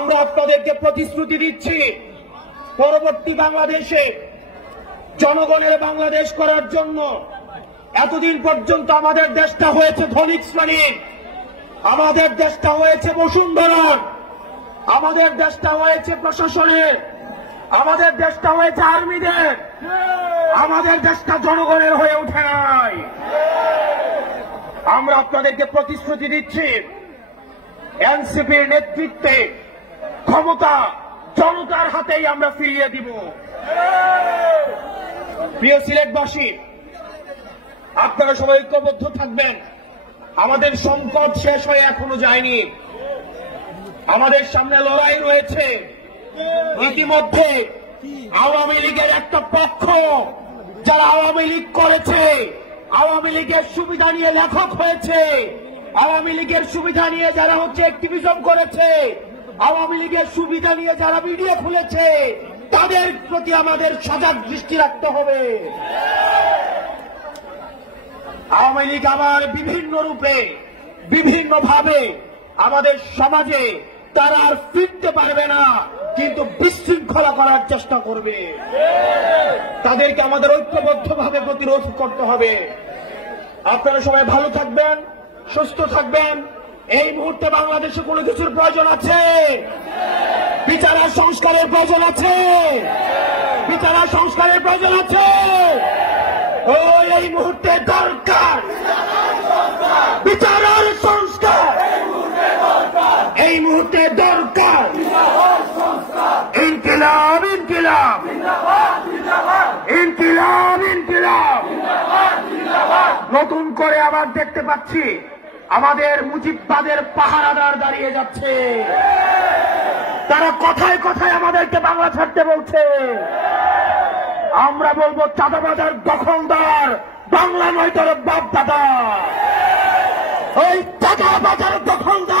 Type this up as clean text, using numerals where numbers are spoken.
আমরা আপনাদেরকে প্রতিশ্রুতি দিচ্ছি, পরবর্তী বাংলাদেশে জনগণের বাংলাদেশ করার জন্য এতদিন পর্যন্ত আমাদের দেশটা হয়েছে ধনিক শ্রেণীর, আমাদের দেশটা হয়েছে বসুন্ধরার, আমাদের দেশটা হয়েছে প্রশাসনের, আমাদের দেশটা হয়েছে আর্মিদের, আমাদের দেশটা জনগণের হয়ে ওঠে নাই। আমরা আপনাদেরকে প্রতিশ্রুতি দিচ্ছি, এনসিপির নেতৃত্বে ক্ষমতা জনতার হাতেই আমরা ফিরিয়ে দিব। প্রিয় সিলেটবাসী, আপনারা সবাই ঐক্যবদ্ধ থাকবেন। আমাদের সংকট শেষ হয়ে এখনো যায়নি, আমাদের সামনে লড়াই রয়েছে। ইতিমধ্যে আওয়ামী লীগের একটা পক্ষ, যারা আওয়ামী লীগ করেছে, আওয়ামী লীগের সুবিধা নিয়ে লেখক হয়েছে, আওয়ামী লীগের সুবিধা নিয়ে যারা অ্যাক্টিভিজম করেছে, আওয়ামী লীগের সুবিধা নিয়ে যারা ভিডিও খুলেছে, তাদের প্রতি আমাদের সজাগ দৃষ্টি রাখতে হবে। আওয়ামী লীগ আবার বিভিন্ন রূপে বিভিন্নভাবে আমাদের সমাজে তারা আর ফিরতে পারবে না, কিন্তু বিশৃঙ্খলা করার চেষ্টা করবে। তাদেরকে আমাদের ঐক্যবদ্ধভাবে প্রতিরোধ করতে হবে। আপনারা সবাই ভালো থাকবেন, সুস্থ থাকবেন। এই মুহূর্তে বাংলাদেশে কোনো কিছুর প্রয়োজন আছে, বিচার আর সংস্কারের প্রয়োজন আছে, বিচার আর সংস্কারের প্রয়োজন আছে। এই মুহূর্তে দরকার বিচার আর সংস্কার, এই মুহূর্তে দরকার ইনকিলাব, ইনকিলাব, ইনকিলাব, ইনকিলাব। নতুন করে আবার দেখতে পাচ্ছি আমাদের মুজিববাদের পাহারাদার দাঁড়িয়ে যাচ্ছে। তারা কথায় কথায় আমাদেরকে বাংলা ছাড়তে বলছে। আমরা বলবো, চাঁদাবাজার দখলদার বাংলা নয়, তোর বাপ দাদা। ওই চাঁদাবাজার দখলদার